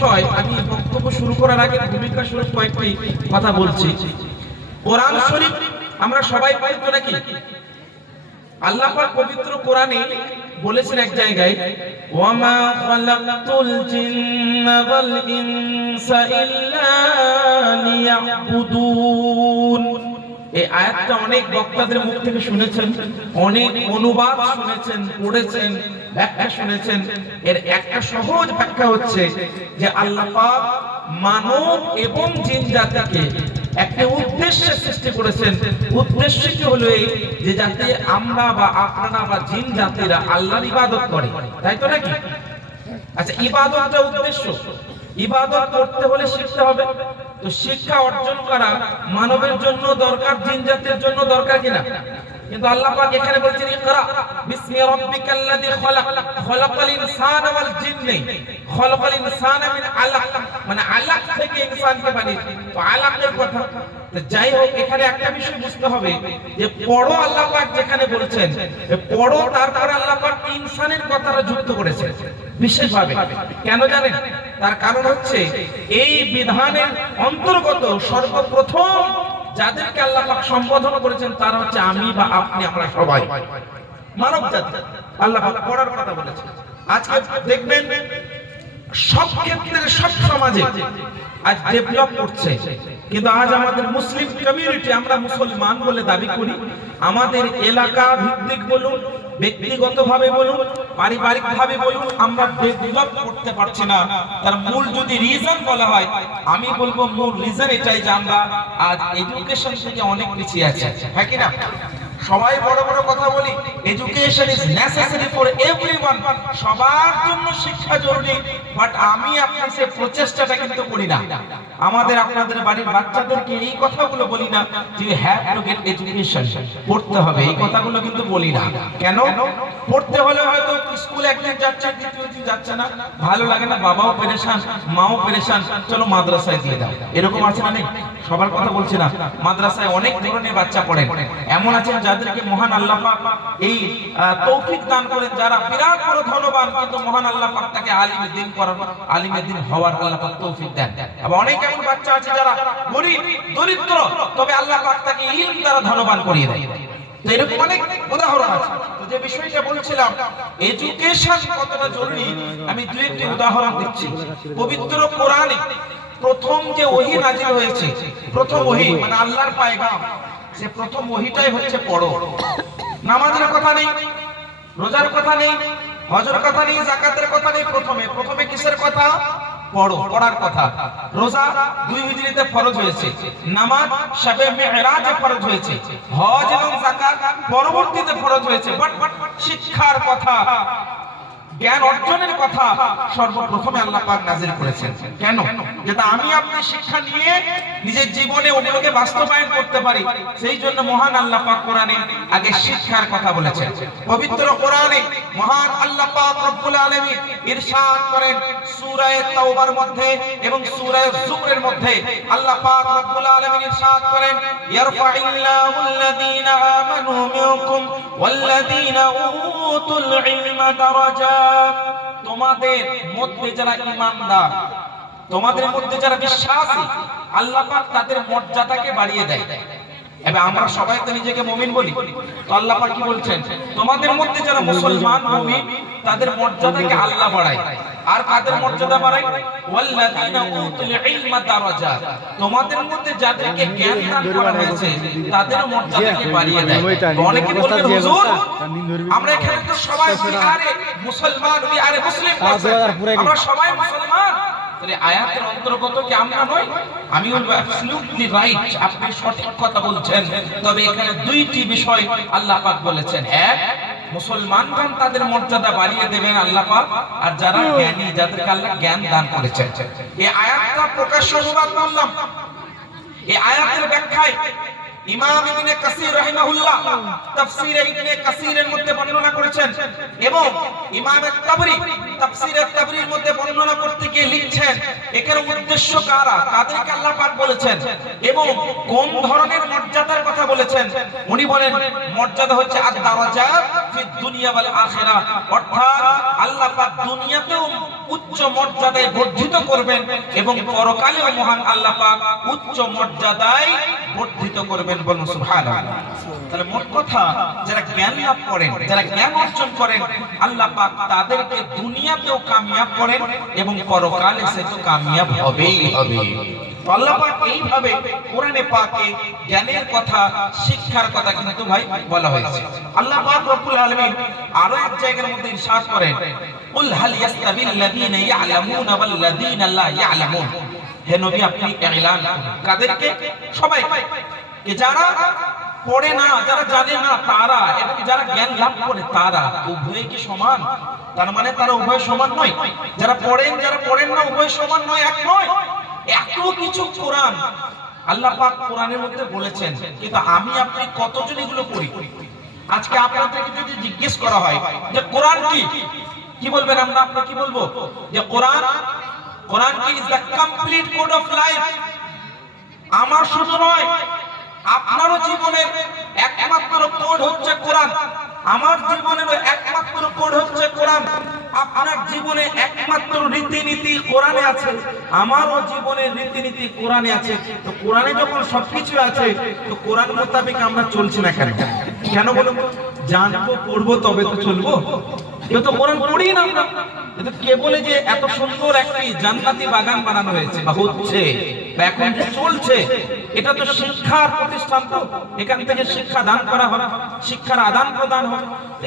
বিষয় আমি বক্তব্য শুরু করার আগে ভূমিকা শুরু কয়েকটি কথা বলছি। কোরআন শরীফ আমরা সবাই পড়ি তো নাকি? আল্লাহ পাক পবিত্র কোরআনে বলেছেন এক জায়গায়, ওয়ামা খালাকতুল জিন্না ওয়াল ইনসা ইল্লা লিয়াবুদুন। এই আয়াতটা অনেক বক্তাদের মুখ থেকে শুনেছেন, অনেক অনুবাদ শুনেছেন, পড়েছেন, ব্যাখ্যা শুনেছেন। এর একটা সহজ ব্যাখ্যা হচ্ছে যে আল্লাহ পাক মানব এবং জিন জাতিকে একটা উদ্দেশ্যে সৃষ্টি করেছেন। উদ্দেশ্যটি হলো এই যে যাতে আমরা বা আপনারা বা জিন জাতিরা আল্লাহর ইবাদত করে, তাই তো নাকি? আচ্ছা, ইবাদতটা উদ্দেশ্য। ইবাদত করতে হলে শিখতে হবে, তো শিক্ষা অর্জন করা মানবের জন্য দরকার, জিন জাতির জন্য দরকার কিনা? কিন্তু আল্লাহ পাক এখানে বলেছেন ইকরা বিসমি রাব্বিকাল্লাযী খলাক খলাকাল ইনসানা ওয়াল জিন্নি খলাকাল ইনসানা মিন আলাক, মানে আলাক থেকে ইনসানকে বানিয়েছে। তো আলাকের কথা, তো যাই হোক, এখানে একটা বিষয় বুঝতে হবে যে পড়ো আল্লাহ পাক যেখানে বলেছেন পড়ো, তারপর আল্লাহ পাক ইনসানের কথাটা যুক্ত করেছেন বিশেষভাবে। কেন জানেন? তার কারণ হচ্ছে এই বিধানের অন্তর্গত সর্বপ্রথম যাদেরকে আল্লাহ পাক সম্বোধন করেছেন তারা হচ্ছে আমি বা আপনি, আমরা সবাই মানব জাতি। আল্লাহ পাক পড়ার কথা বলেছেন। আজকে দেখবেন সব ক্ষেত্রে সব সমাজে আজ ডেভেলপ করছে, কিন্তু আজ আমাদের মুসলিম কমিউনিটি, আমরা মুসলমান বলে দাবি করি, আমাদের এলাকা ভিত্তিক বলুন, ব্যক্তিগতভাবে বলুন, পারিবারিকভাবে বলুন, আমরা ডেভেলপ করতে পারছি না। তার মূল যদি রিজন বলা হয়, আমি বলবো মূল রিজন এটাই যে আমরা আজ এডুকেশন থেকে অনেক পিছিয়ে আছি। হ্যাঁ কি না? সবাই বড় বড় কথা বলি, education is necessary for everyone, সবার জন্য শিক্ষা জরুরি, বাট আমি আপনি সে প্রচেষ্টাটা কিন্তু করি না। আমাদের আপনাদের বাড়ির বাচ্চাদেরকে এই কথাগুলো বলি না যে you have to get education, পড়তে হবে, এই কথাগুলো কিন্তু বলি না। কেন? পড়তে হলে হয়তো স্কুলে একদিন যাচ্ছে, দ্বিতীয় দিন যাচ্ছে না, ভালো লাগে না, বাবাও পেরেশান, মাও পেরেশান, চলো মাদ্রাসায় দিয়ে দাও। এরকম আছে না? নেই? সবার কথা বলছি না, মাদ্রাসায় অনেক ধরনের বাচ্চা পড়েন, এমন আছেন যাদেরকে মহান আল্লাহ পাক এই তৌফিক দান করেন, যারা বিরাট বড় ধনবান, কিন্তু মহান আল্লাহ পাক তাকে আলিমে দ্বীন করার, আলিমে দ্বীন হওয়ার আল্লাহ পাক তৌফিক দেন। আবার অনেক এমন বাচ্চা আছে যারা গরীব দরিদ্র, তবে আল্লাহ পাক তাকে ইলম দ্বারা ধনবান করিয়ে দেয়। তো এরকম অনেক উদাহরণ আছে। তো যে বিষয়টা বলছিলাম এডুকেশন কতটা জরুরি, আমি দুই একটি উদাহরণ দিচ্ছি। পবিত্র কোরআনে প্রথম যে ওহী নাযিল হয়েছে, প্রথম ওহী মানে আল্লাহর পয়গাম, সে প্রথম ওহীটাই হচ্ছে পড়ো। নামাজের কথা নেই, রোজার কথা নেই, হজের কথা নেই, যাকাতের কথা নেই, প্রথমে কিসের কথা? পড়ো, পড়ার কথা। রোজা 2 হিজরিতে ফরজ হয়েছে, নামাজ শবে মেরাজে ফরজ হয়েছে, হজ এবং যাকাত পরবর্তীতে ফরজ হয়েছে, বাট শিক্ষার কথা, জ্ঞান অর্জনের কথা সর্বপ্রথমে আল্লাহ পাক নাযিল করেছেন। কেন? যাতে আমি আপনি শিক্ষা নিয়ে নিজের জীবনে ওগুলোকে বাস্তবায়ন করতে পারি, সেই জন্য মহান আল্লাহ পাক কোরআনে আগে শিক্ষার কথা বলেছেন। পবিত্র কোরআনে মহান আল্লাহ পাক রব্বুল আলামিন ইরশাদ করেন সূরা তাওবার মধ্যে এবং সূরা যুমরের মধ্যে, আল্লাহ পাক রব্বুল আলামিন ইরশাদ করেন ইয়ারফাইল্লাহুল্লাযীনা আমানু মিনকুম ওয়াল্লাযীনা উতুল ইলমা দারাজাত। তোমাদের মধ্যে যারা ঈমানদার, তোমাদের মধ্যে যারা বিশ্বাসী, আল্লাহ পাক তাদের মর্যাদাকে বাড়িয়ে দেয়। এবার আমরা সবাই তো নিজেকে মুমিন বলি, তো আল্লাহ পাক কি বলছেন? তোমাদের মধ্যে যারা মুসলমান মুমিন, তাদের মর্যাদাকে আল্লাহ বাড়ায়। আর কাদের মর্যাদা বাড়ায়? ওয়াল্লাযীনা উতুল ইলমা দারাজাত, তোমাদের মধ্যে যাদেরকে জ্ঞান দান করা হয়েছে তাদের মর্যাদাকে বাড়িয়ে দেয়। অনেকে বলবেন হুজুর আমরা এখানে তো সবাই আরে মুসলমান, আরে মুসলিম, আমরা সবাই মুসলমান, তাহলে আয়াতের অন্তর্গত কি আমরা নই? আমি বলবো অ্যাবসলিউটলি রাইট, আপনি সঠিক কথা বলছেন। তবে এখানে দুইটি বিষয় আল্লাহ পাক বলেছেন। এক, মুসলমানগণ তাদের মর্যাদা বাড়িয়ে দেবেন আল্লাহ পাক, আর যারা জ্ঞানী, যাদেরকে আল্লাহ জ্ঞান দান করেছেন। এই আয়াতটা প্রকাশ্য অনুবাদ করলাম। এই আয়াতের ব্যাখ্যায় ইমাম ইবনে কাসির রাহিমাহুল্লাহ তাফসীরে ইবনে কাসিরের মধ্যে বর্ণনা করেছেন এবং ইমাম আত-তাবরী তাফসীরে তাবরীর মধ্যে বর্ণনা করতে গিয়ে লিখছেন এখানে উদ্দেশ্য কারা, কাদেরকে আল্লাহ পাক বলেছেন এবং কোন ধরনের মর্যাদার কথা বলেছেন। উনি বলেন মর্যাদা হচ্ছে আদ-দারাজাত ফি দুনিয়া ওয়াল আখিরা, অর্থাৎ আল্লাহ পাক দুনিয়াতেও উচ্চ মর্যাদায় বর্ধিত করবেন এবং পরকালেও মহান আল্লাহ পাক উচ্চ মর্যাদায় বর্ধিত করবেন। বলুন সুবহানাল্লাহ। তাহলে মোট কথা যারা জ্ঞান লাভ করেন, যারা জ্ঞান অর্জন করেন, আল্লাহ পাক তাদেরকে দুনিয়াতেও কামিয়াব করেন এবং পরকালে সে তো কামিয়াব হবেই হবে। আল্লাহ পাক এইভাবে কোরআনে পাকে জ্ঞানের কথা, শিক্ষার কথা কিন্তু ভাই বলা হয়েছে। আল্লাহ পাক রব্বুল আলামিন আরো এক জায়গার মধ্যে ইরশাদ করেন, কুল হাল ইয়াস্তাবিল লাযীনা ইয়ালামুনা ওয়াল লাযীনা লা ইয়ালামুন। হে নবী আপনি এলান কাদেরকে? সবাই, যারা পড়ে না, যারা জানে না তারা এবং যারা জ্ঞান লাভ করে তারা, উভয় কি সমান? তার মানে তারা উভয় সমান নয়। যারা পড়েন, যারা পড়েন না, উভয় সমান নয়, এক নয়। এত কিছু কোরআন আল্লাহ পাক কোরআনের মধ্যে বলেছেন, কিন্তু আমি আপনি কতজন এগুলো পড়ি? আজকে আপনাদেরকে যদি জিজ্ঞেস করা হয় যে কোরআন কি বলবেন? আমরা আপনারা কি বলবো? যে কোরআন কি is the complete code of life. আমার শুধু নয়, আপনারও জীবনের একমাত্র কোড হচ্ছে কোরআন। আমার জীবনেরও একমাত্র কোড হচ্ছে কোরআন। আপনার জীবনে একমাত্র রীতিনীতি কোরআনে আছে, আমারও জীবনের রীতিনীতি কোরআনে আছে। তো কোরআনে যখন সবকিছু আছে, তো কোরআন মোতাবেক আমরা চলছি না কেন? কেন বলুন? জানবো, পড়বো, তবে তো চলবো। কেউ তো কোরআন পড়ি না আমরা। কিন্তু কে বলে যে এত সুন্দর একটি জান্নাতি বাগান বানানো হয়েছে বা হচ্ছে বা এখন যে চলছে, এটা তো শিক্ষার প্রতিষ্ঠান। তো এখান থেকে শিক্ষা দান করা হয়, শিক্ষার আদান প্রদান হয়।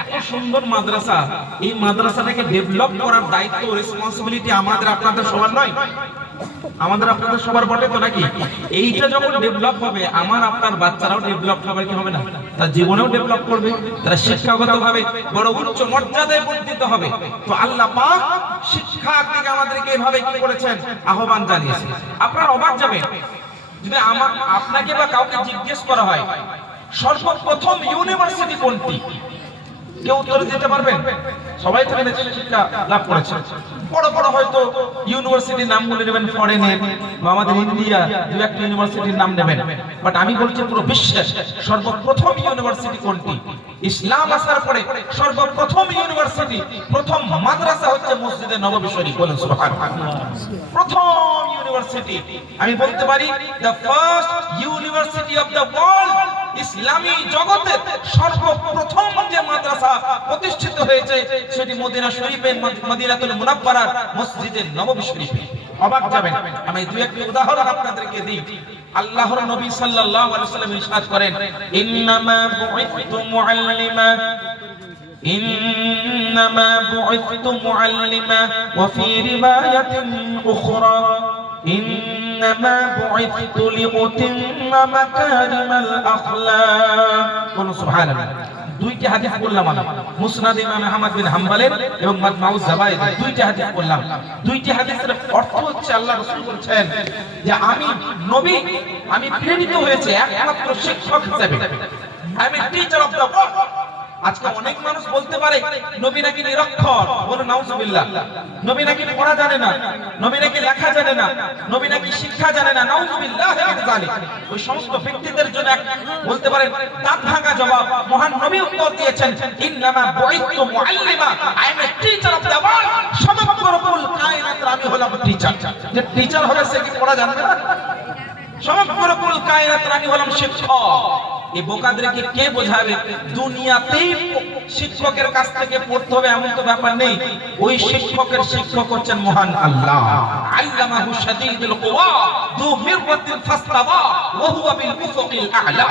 এত সুন্দর মাদ্রাসা, এই মাদ্রাসাটাকে ডেভেলপ করার দায়িত্ব, রেসপন্সিবিলিটি আমাদের আপনাদের সবার নয়? আমাদের আপনাদের সবার বটে তো নাকি? এইটা যখন ডেভেলপ হবে, আমার আপনার বাচ্চারাও ডেভেলপ হবে, কি হবে না? তার জীবনেও ডেভেলপ করবে, তারা শিক্ষাগতভাবে বড় উচ্চ মর্যাদায় বর্ধিত হবে। তো আল্লাহ পাক শিক্ষার দিকে আমাদেরকে এভাবে কি করেছেন? আহ্বান জানিয়েছেন। আপনারা অবাক যাবেন যদি আপনাকে বা কাউকে জিজ্ঞেস করা হয় সর্বপ্রথম ইউনিভার্সিটি কোনটি? কেউ উত্তর দিতে পারবেন? সবাই তো শিক্ষা লাভ করেছে। বড় বড় হয়তো ইউনিভার্সিটির নাম বলে নেবেন ফরেনের বা আমাদের ইন্ডিয়া দু একটা ইউনিভার্সিটির নাম নেবেন, বাট আমি বলছি পুরো বিশ্বের সর্বপ্রথম ইউনিভার্সিটি কোনটি? ইসলাম আসার পরে সর্বপ্রথম ইউনিভার্সিটি, প্রথম মাদ্রাসা হচ্ছে মসজিদে নববী শরীফ। বলেন সুবহানাল্লাহ। প্রথম ইউনিভার্সিটি, আমি বলতে পারি the first university of the world. ইসলামী জগতের সর্বপ্রথম যে মাদ্রাসা প্রতিষ্ঠিত হয়েছে সেটি মদিনা শরীফে, মদিনাতুল মুনাওয়ারার মসজিদে নববী শরীফে। অবাক যাবেন। আমি দুই একটা উদাহরণ আপনাদেরকে দিই। আল্লাহর নবী সাল্লাল্লাহু আলাইহি ওয়াসাল্লাম ইরশাদ করেন, ইন্নামা বুইতু মুআল্লিমা ইন্নামা বুইতু মুআল্লিমা ওয়া ফি রিওয়ায়াতিন উখরা ইন্নামা বুইতু লিউতিম্মা মাকারিমাল আখলাক। বলুন সুবহানাল্লাহ। দুইটি হাদিস বললাম আমি, মুসনাদ ইমাম আহমদ বিন হাম্বলের এবং মাজমাউজ যাবায়েদ, দুইটি হাদিস বললাম। দুইটি হাদিসের অর্থ হচ্ছে আল্লাহ রাসূল বলেছেন যে আমি নবী, আমি প্রেরিত হয়েছে একমাত্র শিক্ষক হিসেবে। I am a teacher of the world. আজকে অনেক মানুষ বলতে পারে নবী নাকি নিরক্ষর, বলুন নাউজুবিল্লাহ। নবী নাকি পড়া জানে না, নবী নাকি লেখা জানে না, নবী নাকি শিক্ষা জানে না, নাউজুবিল্লাহ মিন যালিক। ওই সমস্ত ব্যক্তিদের জন্য বলতে পারেন দাঁত ভাঙা জবাব। মহান নবী উত্তর দিয়েছেন, ইন্নামা বুইতু মুআল্লিমা, I am a teacher of the world. সমগ্র কুল কায়নাতের আমি হলাম টিচার। যে টিচার হবে সে কি পড়া জানবে না? সমগ্র কুল কায়নাতের আমি হলাম শিক্ষক। এই বোকাদেরকে কে বোঝাবে? দুনিয়াতেই শিক্ষকের কাছ থেকে পড়তে হবে এমন তো ব্যাপার নেই। ওই শিক্ষকের শিক্ষক হচ্ছেন মহান আল্লাহ। আল্লামাহু শাদীদুল কুওয়া যু মিররাতিন ফাসতাওয়া ওয়া হুয়া বিল উফুকিল আ'লা।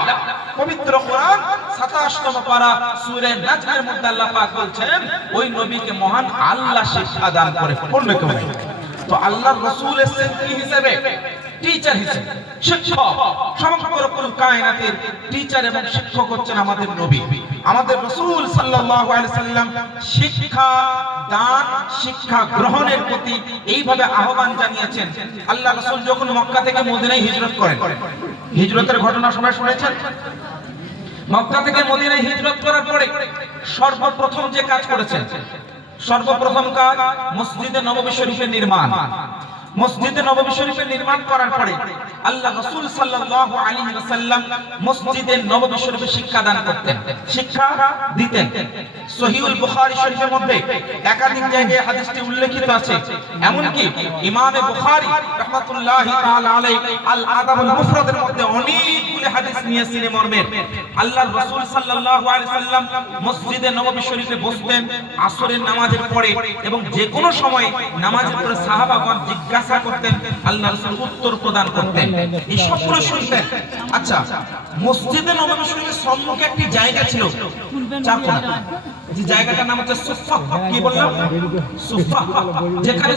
পবিত্র কোরআন 27 নম্বর পারা সূরা নাজমের মধ্যে আল্লাহ পাক বলছেন ওই নবীকে মহান আল্লাহ শিক্ষা দান করে। পড়বে কেমন? তো আল্লাহর রাসূল এসেছেন কি হিসেবে? টিচার হিসেবে, শিক্ষক, সমগ্র কুল কায়নাতের টিচার এবং শিক্ষক হচ্ছেন আমাদের নবী, আমাদের রাসূল সাল্লাল্লাহু আলাইহি সাল্লাম। শিক্ষা দান, শিক্ষা গ্রহণের প্রতি এইভাবে আহ্বান জানিয়েছেন। আল্লাহ রাসূল যখন মক্কা থেকে মদিনায় হিজরত করেন, হিজরতের ঘটনা সবাই শুনেছেন। মক্কা থেকে মদিনায় হিজরত করার পরে সর্বপ্রথম যে কাজ করেছেন, সর্বপ্রথম কাজ মসজিদে নববী শরীফের নির্মাণ। মসজিদে নববী শরীফের নির্মাণ করার পরে আল্লাহ রাসূল সাল্লাল্লাহু আলাইহি ওয়াসাল্লাম মসজিদে নববী শরীফে শিক্ষা দান করতেন, শিক্ষা দিতেন। সহিহুল বুখারী শরীফের মধ্যে একাধিক জায়গায় হাদিসটি উল্লেখিত আছে। এমনকি ইমামে বুখারী রাহমাতুল্লাহি তাআলা আলাইহি আল আদাবুল মুফরাদের মধ্যে অনেকগুলো হাদিস নিয়েছেন মর্মের। আল্লাহর রাসূল সাল্লাল্লাহু আলাইহি ওয়াসাল্লাম মসজিদে নববী শরীফে বসতেন আসরের নামাজের পরে, এবং যে কোনো সময় নামাজের পরে সাহাবাগণ জিজ্ঞাসা করতেন, আল্লাহ রাসূল উত্তর প্রদান করতেন। এই সবগুলো শুনতেন। আচ্ছা, মসজিদে নববী শরীফের সম্মুখে একটি জায়গা ছিল, চারকোনা। যে জায়গাটার নাম হচ্ছে সুফফা। কি বললাম? সুফফা, যেখানে